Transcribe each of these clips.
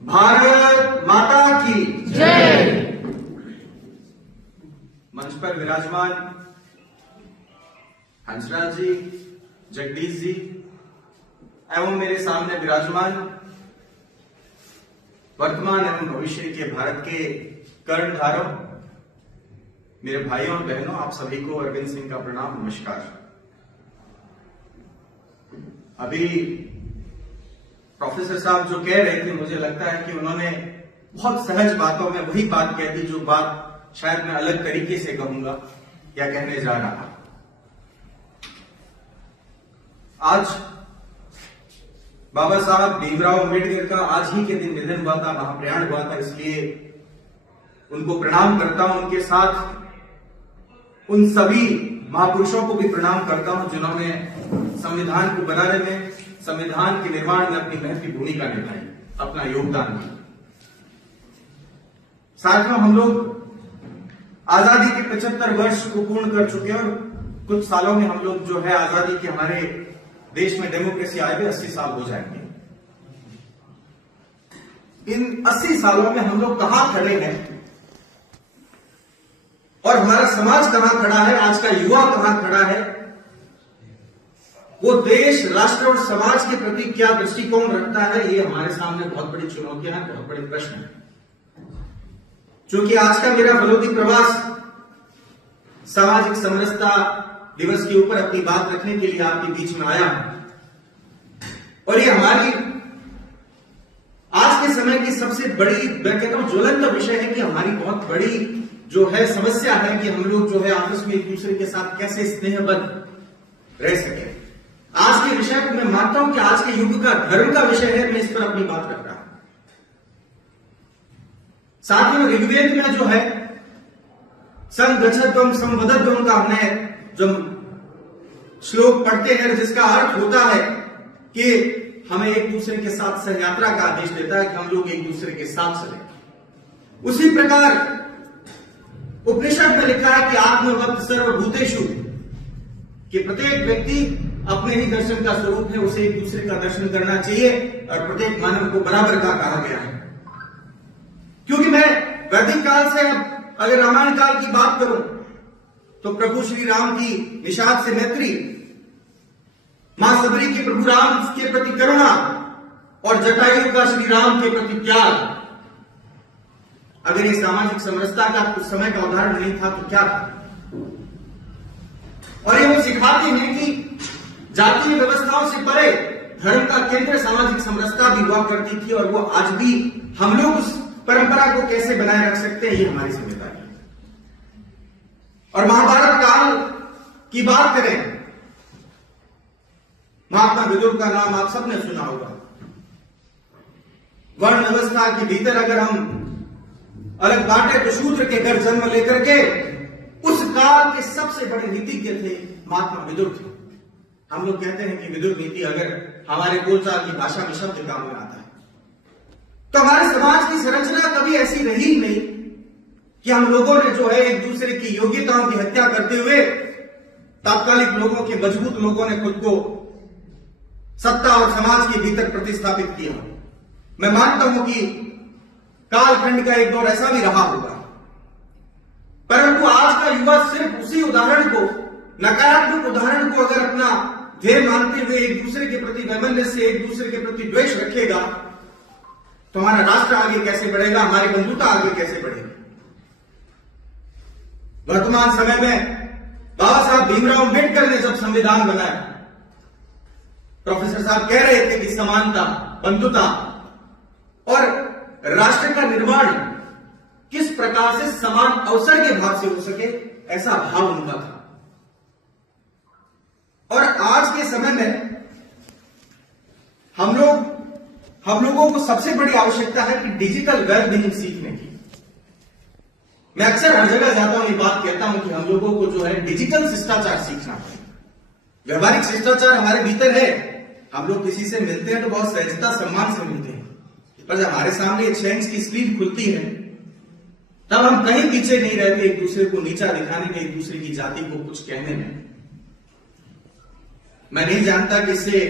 भारत माता की जय। मंच पर विराजमान हंसराज जी, जगदीश जी एवं मेरे सामने विराजमान वर्तमान एवं भविष्य के भारत के कर्णधारों, मेरे भाइयों और बहनों, आप सभी को अरविंद सिंह का प्रणाम, नमस्कार। अभी प्रोफेसर साहब जो कह रहे थे, मुझे लगता है कि उन्होंने बहुत सहज बातों में वही बात कह दी जो बात शायद मैं अलग तरीके से कहूंगा या कहने जा रहा। आज बाबा साहब भीमराव अम्बेडकर का आज ही के दिन निधन हुआ था, महाप्रयाण हुआ था, इसलिए उनको प्रणाम करता हूं। उनके साथ उन सभी महापुरुषों को भी प्रणाम करता हूं जिन्होंने संविधान को बनाने में, संविधान के निर्माण में अपनी महत्वपूर्ण भूमिका निभाई, अपना योगदान दिया। साथियों, हम लोग आजादी के 75 वर्ष को पूर्ण कर चुके हैं और कुछ सालों में हम लोग जो है आजादी के, हमारे देश में डेमोक्रेसी आए हुए 80 साल हो जाएंगे। इन 80 सालों में हम लोग कहां खड़े हैं और हमारा समाज कहां खड़ा है, आज का युवा कहां खड़ा है, वो देश, राष्ट्र और समाज के प्रति क्या दृष्टिकोण रखता है, ये हमारे सामने बहुत बड़ी चुनौतियां हैं, बहुत बड़े प्रश्न हैं। चूंकि आज का मेरा बलौदी प्रवास सामाजिक समरसता दिवस के ऊपर अपनी बात रखने के लिए आपके बीच में आया हूं और ये हमारी आज के समय की सबसे बड़ी, मैं कहता हूं, ज्वलंत विषय है कि हमारी बहुत बड़ी जो है समस्या है कि हम लोग जो है आपस में एक दूसरे के साथ कैसे स्नेहबद्ध रह सके। आज के विषय को मैं मानता हूं कि आज के युग का धर्म का विषय है, मैं इस पर अपनी बात रख रहा हूं। साथ में ऋग्वेद में जो है संगच्छध्वम संवदध्वम का हमने जो श्लोक पढ़ते हैं, जिसका अर्थ होता है कि हमें एक दूसरे के साथ सहयात्रा का आदेश देता है कि हम लोग एक दूसरे के साथ चले। उसी प्रकार उपनिषद में लिखा है कि आत्मवत् सर्वभूतेषु, कि प्रत्येक व्यक्ति अपने ही दर्शन का स्वरूप है, उसे एक दूसरे का दर्शन करना चाहिए और प्रत्येक मानव को बराबर का कहा गया है। क्योंकि मैं वैदिक काल से अगर रामायण काल की बात करूं तो प्रभु श्री राम की निषाद से मैत्री, मां सबरी के प्रभु राम के प्रति करुणा और जटायु का श्री राम के प्रति त्याग, अगर ये सामाजिक समरसता का कुछ समय का उदाहरण नहीं था तो क्या था। और ये वो सिखाते हैं कि जातीय व्यवस्थाओं से परे धर्म का केंद्र सामाजिक समरसता भी हुआ करती थी और वो आज भी हम लोग उस परंपरा को कैसे बनाए रख सकते हैं, ये हमारी जिम्मेदारी है। और महाभारत काल की बात करें, महात्मा विदुर का नाम आप सबने सुना होगा। वर्ण व्यवस्था के भीतर अगर हम अलग बांटे तो शूद्र के घर जन्म लेकर के उस काल के सबसे बड़े नीतिज्ञ थे महात्मा विदुर थे। हम लोग कहते हैं कि विदुर नीति अगर हमारे बोलचाल की भाषा में शब्द काम में आता है तो हमारे समाज की संरचना कभी ऐसी रही नहीं कि हम लोगों ने जो है एक दूसरे की योग्यताओं की हत्या करते हुए तात्कालिक लोगों के, मजबूत लोगों ने खुद को सत्ता और समाज के भीतर प्रतिस्थापित किया। मैं मानता हूं कि कालखंड का एक दौर ऐसा भी रहा होगा, परंतु आज का युवा सिर्फ उसी उदाहरण को, नकारात्मक उदाहरण को अगर अपना ध्येय मानते हुए एक दूसरे के प्रति वैमनस्य से, एक दूसरे के प्रति द्वेष रखेगा तो हमारा राष्ट्र आगे कैसे बढ़ेगा, हमारी बंधुता आगे कैसे बढ़ेगी। वर्तमान समय में बाबा साहब भीमराव अम्बेडकर ने जब संविधान बनाया, प्रोफेसर साहब कह रहे थे कि समानता, बंधुता और राष्ट्र का निर्माण किस प्रकार से समान अवसर के भाव से हो सके, ऐसा भाव उनका था। और आज के समय में हम लोगों को सबसे बड़ी आवश्यकता है कि डिजिटल वेलबीइंग सीखने की। मैं अक्सर हर जगह जाता हूं, ये बात कहता हूं कि हम लोगों को जो है डिजिटल शिष्टाचार सीखना है। व्यवहारिक शिष्टाचार हमारे भीतर है, हम लोग किसी से मिलते हैं तो बहुत सहजता, सम्मान से मिलते हैं, पर जब हमारे सामने एक सेंस की स्क्रीन खुलती है तब हम कहीं पीछे नहीं रहते एक दूसरे को नीचा दिखाने में, एक दूसरे की जाति को कुछ कहने में। मैं नहीं जानता कि इससे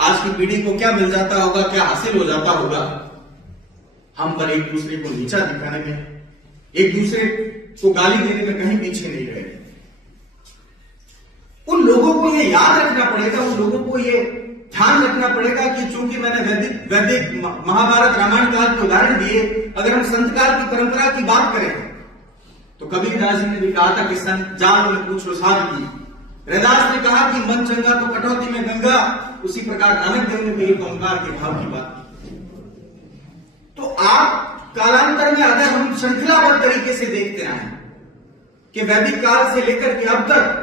आज की पीढ़ी को क्या मिल जाता होगा, क्या हासिल हो जाता होगा, हम पर एक दूसरे को नीचा दिखाने में, एक दूसरे को गाली देने में कहीं पीछे नहीं रहे। उन लोगों को ये याद रखना पड़ेगा, उन लोगों को ये ध्यान रखना पड़ेगा कि चूंकि मैंने वैदिक महाभारत रामायण काल के उदाहरण दिए, अगर हम संत काल की परंपरा की बात करें तो कबीरदास जी ने भी कहा था कि संत जान में पूछो साध की। रैदास ने कहा कि मन चंगा तो कटौती में गंगा। उसी प्रकार नानक देव ने भी एक ओंकार के भाव की बात की। तो आप कालांतर में अगर हम श्रृंखलाबद्ध तरीके से देखते हैं कि वैदिक काल से लेकर के अब तक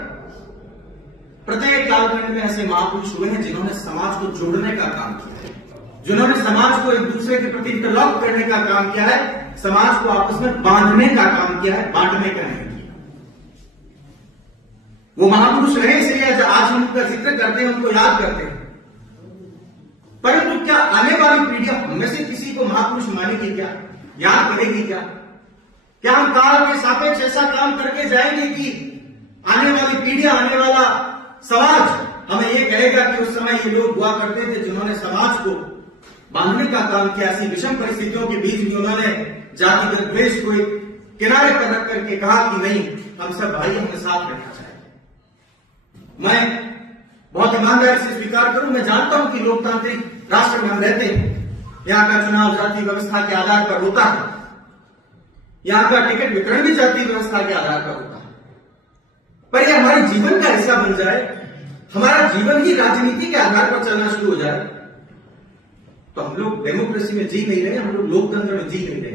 प्रत्येक कालखंड में ऐसे महापुरुष हुए हैं जिन्होंने समाज को जोड़ने का काम किया है, जिन्होंने समाज को एक दूसरे के प्रति इंटरलॉक करने का काम किया है, समाज को आपस में बांधने का काम किया है, बांटने का नहीं किया। वो महापुरुष रहे, इसलिए आज हम उनका जिक्र करते हैं, उनको याद करते हैं। परंतु क्या आने वाली पीढ़ियां उनमें से किसी को महापुरुष मानेगी क्या, याद करेगी क्या? क्या हम काल के सापेक्ष ऐसा काम करके जाएंगे कि आने वाली पीढ़ियां, आने वाला समाज हमें यह कहेगा कि उस समय ये लोग हुआ करते थे जिन्होंने समाज को बांधने का काम किया। ऐसी विषम परिस्थितियों के बीच भी उन्होंने जातिगत द्वेष को एक किनारे पर रख करके कहा कि नहीं, हम सब भाई हमें साथ रहना चाहिए। मैं बहुत ईमानदारी से स्वीकार करूं, मैं जानता हूं कि लोकतांत्रिक राष्ट्र में हम रहते हैं, यहां का चुनाव जाति व्यवस्था के आधार पर होता है, यहां का टिकट वितरण भी जाति व्यवस्था के आधार पर होता है। पर यह हमारे जीवन का हिस्सा बन जाए, हमारा जीवन ही राजनीति के आधार पर चलना शुरू हो जाए, तो हम लोग डेमोक्रेसी में जी नहीं रहे, हम लोग लोकतंत्र में जी नहीं रहे।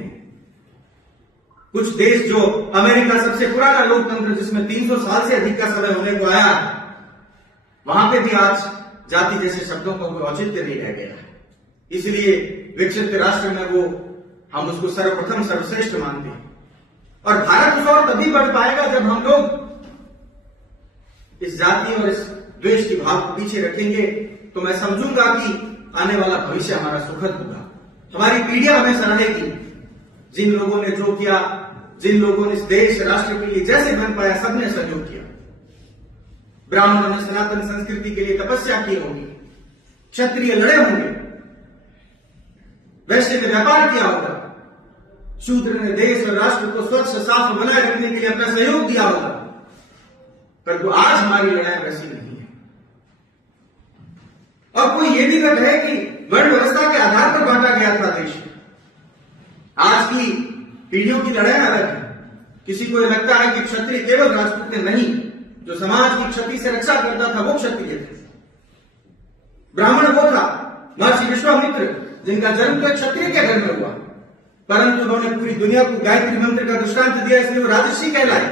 कुछ देश, जो अमेरिका सबसे पुराना लोकतंत्र जिसमें 300 साल से अधिक का समय होने को आया, वहां पे भी आज जाति जैसे शब्दों का कोई औचित्य नहीं रह गया। इसलिए विकसित राष्ट्र में वो हम उसको सर्वप्रथम सर्वश्रेष्ठ मानते हैं। और भारत उस और तभी बढ़ पाएगा जब हम लोग इस जाति और इस द्वेष की भाव को पीछे रखेंगे। तो मैं समझूंगा कि आने वाला भविष्य हमारा सुखद होगा, हमारी पीढ़ियां हमें सराहेगी। जिन लोगों ने जो किया, जिन लोगों ने इस देश राष्ट्र के लिए जैसे बन पाया, सबने सहयोग किया। ब्राह्मणों ने सनातन संस्कृति के लिए तपस्या की होगी, क्षत्रिय लड़े होंगे, वैश्य ने व्यापार किया होगा, शूद्र ने देश और राष्ट्र को स्वच्छ साफ बनाए रखने के लिए अपना सहयोग दिया होगा। परंतु आज हमारी लड़ाई वैसी नहीं है। और कोई ये भी न कहे कि वर्ण व्यवस्था के आधार पर बांटा गया था देश। आज की पीढ़ियों की लड़ाई अलग है। किसी को यह लगता है कि क्षत्रिय केवल राजपूत ने नहीं, जो समाज की क्षति से रक्षा करता था वो क्षत्रिय थे। ब्राह्मण वो था महर्षि विश्वामित्र, जिनका जन्म तो क्षत्रिय के घर में हुआ, परंतु उन्होंने पूरी दुनिया को गायत्री मंत्र का दृष्टांत दिया, इसलिए वो राजर्षि कहलाए।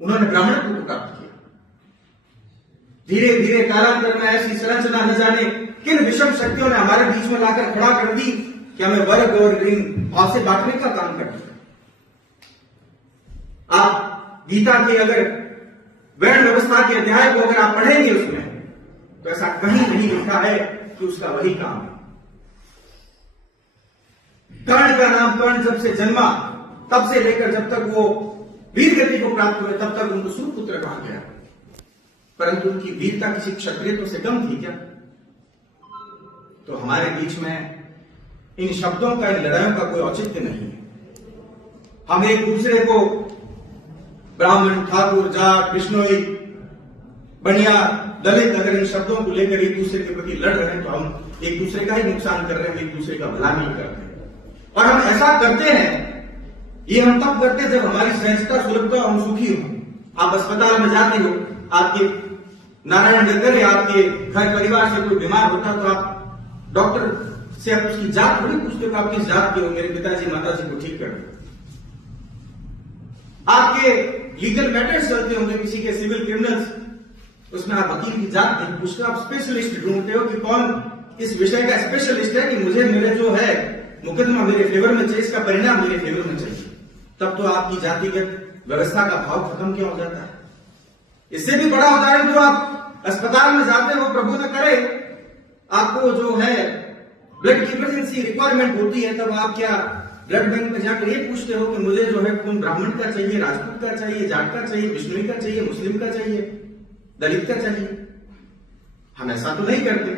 उन्होंने ब्राह्मण को प्राप्त किया। धीरे धीरे कालांतर में ऐसी संरचना न जाने किन विषम शक्तियों ने हमारे बीच में लाकर खड़ा कर दी कि हमें वर्ग और लिंग भाव से बांटने का काम कर दिया। आप गीता के अगर वर्ण व्यवस्था के अध्याय को अगर आप पढ़ेंगे उसमें, तो ऐसा कहीं नहीं लिखा है कि उसका वही काम है। कर्ण का नाम कर्ण जब से जन्मा, तब से लेकर जब तक वो वीर गति को प्राप्त हुए, तब तक उनको सुपुत्र कहा गया। परंतु उनकी वीरता किसी क्षत्रिय से कम थी क्या? तो हमारे बीच में इन शब्दों का, इन लड़ाइयों का कोई औचित्य नहीं है। हम एक दूसरे को ब्राह्मण, ठाकुर, जाट, बिश्नोई, बनिया, दलित, अगर इन शब्दों को लेकर एक दूसरे के प्रति लड़ रहे हैं तो हम एक दूसरे का ही नुकसान कर रहे हैं, एक दूसरे का भला नहीं कर रहे हैं। और हम ऐसा करते हैं, ये हम तब करते हैं जब हमारी सहजता, सुलभता और सुखी हो। आप अस्पताल में जाते हो, आपके नारायण गंगर या आपके घर परिवार से कोई बीमार होता है तो आप डॉक्टर से आप उसकी जात थोड़ी पूछते हो, आप किस जात के हो, मेरे पिताजी माताजी को ठीक कर दो। आपके लीगल मैटर्स चलते होंगे, किसी के सिविल क्रिमिनल्स, उसमें आप वकील की जात नहीं पूछते, आप स्पेशलिस्ट ढूंढते हो कि कौन इस विषय का स्पेशलिस्ट है कि मुझे मेरे जो है मुकदमा मेरे फेवर में चाहिए, इसका परिणाम मेरे फेवर में चाहिए। तब तो आपकी जातिगत व्यवस्था का भाव खत्म क्यों हो जाता है? इससे भी बड़ा उदाहरण, जो आप अस्पताल में जाते हो, प्रभु न करे आपको जो है ब्लड की इमरजेंसी रिक्वायरमेंट होती है, तब आप क्या ब्लड बैंक में जाकर ये पूछते हो कि मुझे जो है खून ब्राह्मण का चाहिए, राजपूत का चाहिए, जाट का चाहिए, बिश्नोई का चाहिए, मुस्लिम का चाहिए, दलित का चाहिए? हम ऐसा तो नहीं करते।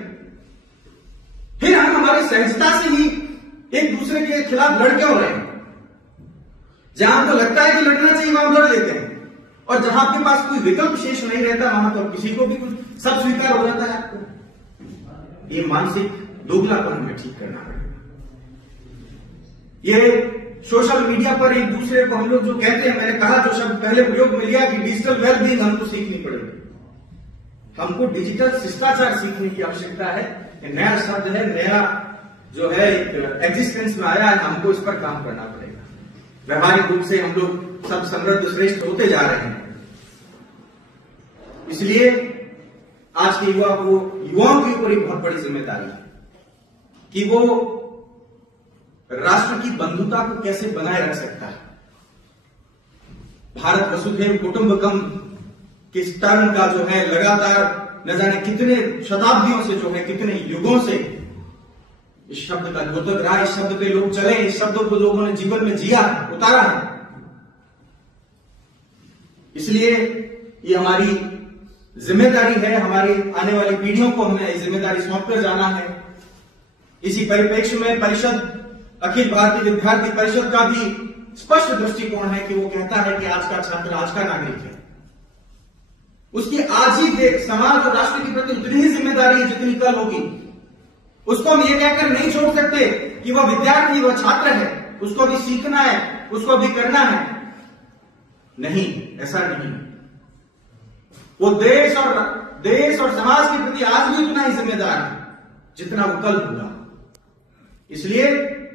फिर हम हमारी सहजता से ही एक दूसरे के खिलाफ लड़ क्यों रहे हैं? जहां हमको लगता है कि लड़ना चाहिए वहां लड़ लेते हैं, और जहां आपके पास कोई विकल्प शेष नहीं रहता वहां तो किसी को भी कुछ सब स्वीकार हो जाता है आपको। ये मानसिक दोगलापन हमें ठीक करना पड़ेगा। ये सोशल मीडिया पर एक दूसरे को हम लोग जो कहते हैं, मैंने कहा जो शब्द पहले प्रयोग में लिया कि डिजिटल वेलबींग हमको सीखनी पड़ेगी। हमको डिजिटल शिष्टाचार सीखने की आवश्यकता है। नया शब्द है, नया जो है एग्जिस्टेंस में आया है, हमको इस पर काम करना पड़ेगा। व्यवहारिक रूप से हम लोग सब समृद्ध श्रेष्ठ होते जा रहे हैं। इसलिए आज के युवाओं के ऊपर एक बहुत बड़ी जिम्मेदारी है कि वो राष्ट्र की बंधुता को कैसे बनाए रख सकता है। भारत वसुधैव कुटुंबकम के टर्म का जो है लगातार न जाने कितने शताब्दियों से जो है, कितने युगों से इस शब्द का द्योतक रहा, इस शब्द पे लोग चले, इस शब्द को लोगों ने जीवन में जिया, उतारा है। इसलिए ये हमारी जिम्मेदारी है, हमारी आने वाली पीढ़ियों को हमें ये जिम्मेदारी सौंपकर जाना है। इसी परिप्रेक्ष्य में परिषद, अखिल भारतीय विद्यार्थी परिषद का भी स्पष्ट दृष्टिकोण है कि वो कहता है कि आज का छात्र आज का नागरिक है। उसकी आज ही समाज और राष्ट्र के प्रति उतनी ही जिम्मेदारी है जितनी कल होगी। उसको हम ये कहकर नहीं छोड़ सकते कि वह विद्यार्थी, वह छात्र है, उसको भी सीखना है, उसको भी करना है। नहीं, ऐसा नहीं। वो देश और समाज के प्रति आज भी उतना ही जिम्मेदार है जितना वो कल होगा। इसलिए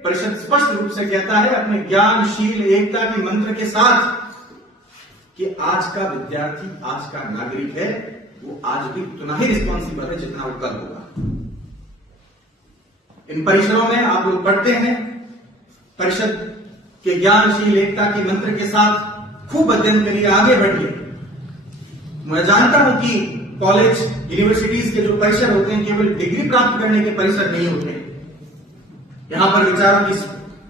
परिषद स्पष्ट रूप से कहता है अपने ज्ञानशील एकता के मंत्र के साथ कि आज का विद्यार्थी, आज का नागरिक है, वो आज भी उतना ही रिस्पॉन्सिबल है जितना वो कल होगा। इन परिसरों में आप लोग पढ़ते हैं, परिषद के ज्ञानशील एकता के मंत्र के साथ खूब अध्ययन करिए, आगे बढ़िए। मैं जानता हूं कि कॉलेज, यूनिवर्सिटीज के जो परिसर होते हैं केवल डिग्री प्राप्त करने के परिसर नहीं होते। यहां पर विचारों की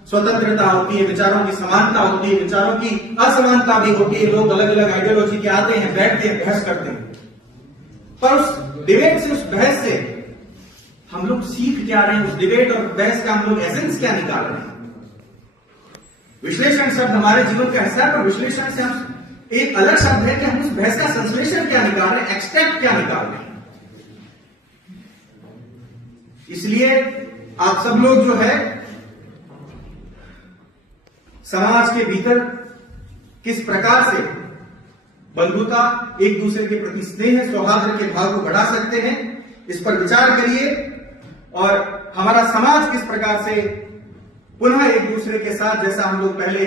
स्वतंत्रता होती है, विचारों की समानता होती है, विचारों की असमानता भी होती है। लोग अलग अलग आइडियोलॉजी के आते हैं, बैठते हैं, बहस करते हैं, पर उस डिबेट से, उस बहस से हम लोग सीख क्या रहे हैं? उस डिबेट और बहस का हम लोग एसेंस क्या निकाल रहे हैं? विश्लेषण शब्द हमारे जीवन का हिस्सा है, पर विश्लेषण से हम एक अलग शब्द है कि हम उस बहस का संश्लेषण क्या निकाल रहे हैं, एक्सट्रैक्ट क्या निकाल रहे हैं। इसलिए आप सब लोग जो है समाज के भीतर किस प्रकार से बंधुता, एक दूसरे के प्रति स्नेह, सौहार्द के भाव को बढ़ा सकते हैं, इस पर विचार करिए। और हमारा समाज किस प्रकार से पुनः एक दूसरे के साथ, जैसा हम लोग पहले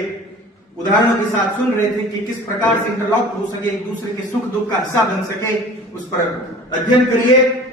उदाहरणों के साथ सुन रहे थे कि किस प्रकार से इंटरलॉक हो सके, एक दूसरे के सुख दुख का हिस्सा बन सके, उस पर अध्ययन करिए।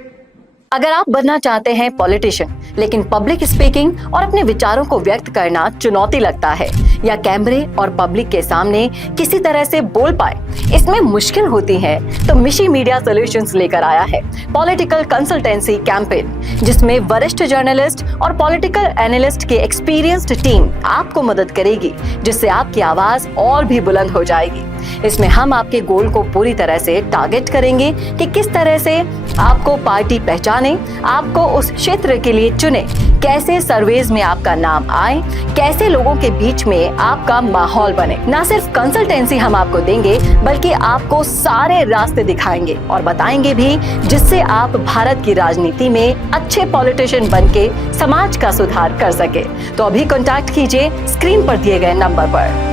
अगर आप बनना चाहते हैं पॉलिटिशियन, लेकिन पब्लिक स्पीकिंग और अपने विचारों को व्यक्त करना चुनौती लगता है, या कैमरे और पब्लिक के सामने किसी तरह से बोल पाए, इसमें मुश्किल होती है, तो मिशी मीडिया सॉल्यूशंस लेकर आया है पॉलिटिकल कंसल्टेंसी कैंपेन, जिसमें वरिष्ठ जर्नलिस्ट और पॉलिटिकल एनालिस्ट की एक्सपीरियंस्ड टीम आपको मदद करेगी, जिससे आपकी आवाज और भी बुलंद हो जाएगी। इसमें हम आपके गोल को पूरी तरह से टारगेट करेंगे कि किस तरह से आपको पार्टी पहचाने, आपको उस क्षेत्र के लिए चुने, कैसे सर्वेज में आपका नाम आए, कैसे लोगों के बीच में आपका माहौल बने। ना सिर्फ कंसल्टेंसी हम आपको देंगे, बल्कि आपको सारे रास्ते दिखाएंगे और बताएंगे भी, जिससे आप भारत की राजनीति में अच्छे पॉलिटिशियन बनके समाज का सुधार कर सके। तो अभी कॉन्टैक्ट कीजिए स्क्रीन पर दिए गए नंबर पर।